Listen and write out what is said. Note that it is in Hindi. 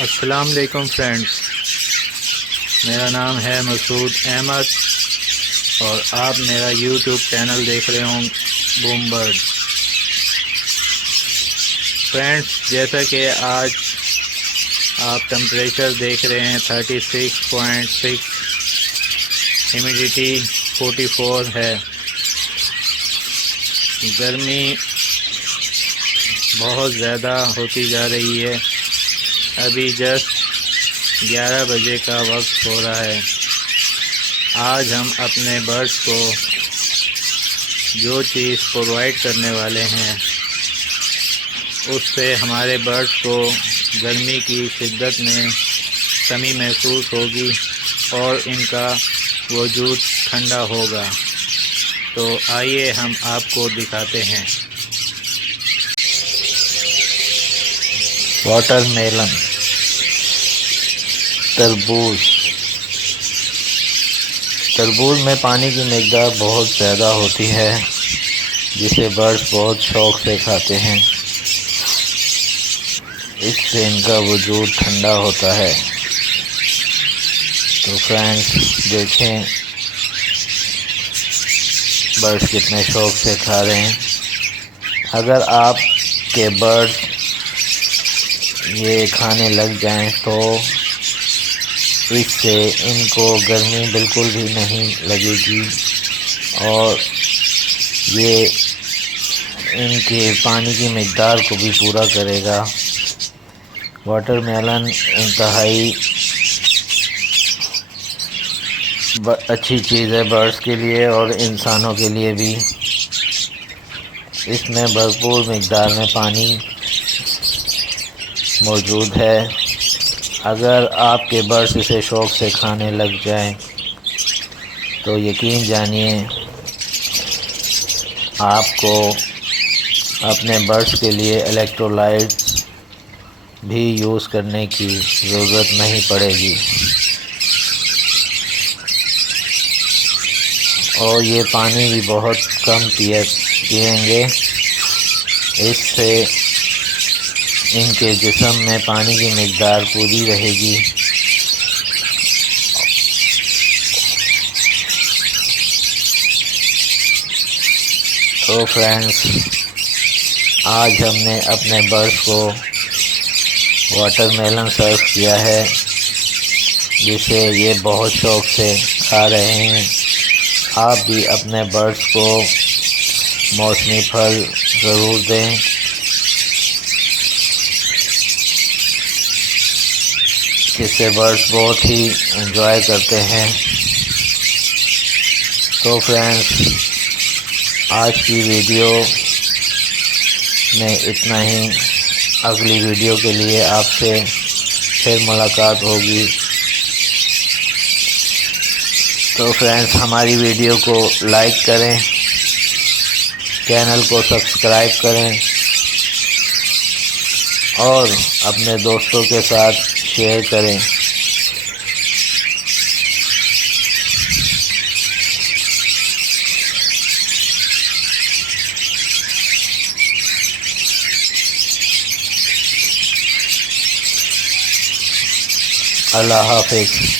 अस्सलाम वालेकुम फ्रेंड्स, मेरा नाम है मसूद अहमद और आप मेरा यूट्यूब चैनल देख रहे हों बूम बर्ड। फ्रेंड्स, जैसा कि आज आप टेम्परेचर देख रहे हैं 36.6, ह्यूमिडिटी 44 है। गर्मी बहुत ज़्यादा होती जा रही है। अभी जस्ट 11 बजे का वक्त हो रहा है। आज हम अपने बर्ड्स को जो चीज़ प्रोवाइड करने वाले हैं उससे हमारे बर्ड्स को गर्मी की शिद्दत में कमी महसूस होगी और इनका वजूद ठंडा होगा। तो आइए हम आपको दिखाते हैं। वाटरमेलन, तरबूज में पानी की मिक़दार बहुत ज़्यादा होती है, जिसे बर्ड्स बहुत शौक़ से खाते हैं। इससे इनका वजूद ठंडा होता है। तो फ्रेंड्स, देखें बर्ड्स कितने शौक़ से खा रहे हैं। अगर आपके बर्ड्स ये खाने लग जाएं तो इससे इनको गर्मी बिल्कुल भी नहीं लगेगी और ये इनके पानी की मिक़दार को भी पूरा करेगा। वाटरमेलन इंतहाई अच्छी चीज़ है बर्ड्स के लिए और इंसानों के लिए भी। इसमें भरपूर मिक़दार में पानी मौजूद है। अगर आपके बर्ड्स इसे शौक़ से खाने लग जाएं तो यकीन जानिए आपको अपने बर्ड्स के लिए इलेक्ट्रोलाइट्स भी यूज़ करने की ज़रूरत नहीं पड़ेगी। और ये पानी भी बहुत कम पिएंगे। इससे इनके जिस्म में पानी की मिक़दार पूरी रहेगी। तो फ्रेंड्स, आज हमने अपने बर्ड्स को वाटरमेलन सर्व किया है, जिसे ये बहुत शौक़ से खा रहे हैं। आप भी अपने बर्ड्स को मौसमी फल ज़रूर दें। इससे बर्ड्स बहुत ही एंजॉय करते हैं। तो फ्रेंड्स, आज की वीडियो में इतना ही। अगली वीडियो के लिए आपसे फिर मुलाकात होगी। तो फ्रेंड्स, हमारी वीडियो को लाइक करें, चैनल को सब्सक्राइब करें और अपने दोस्तों के साथ शेयर करें। अल्लाह हाफ़िज़।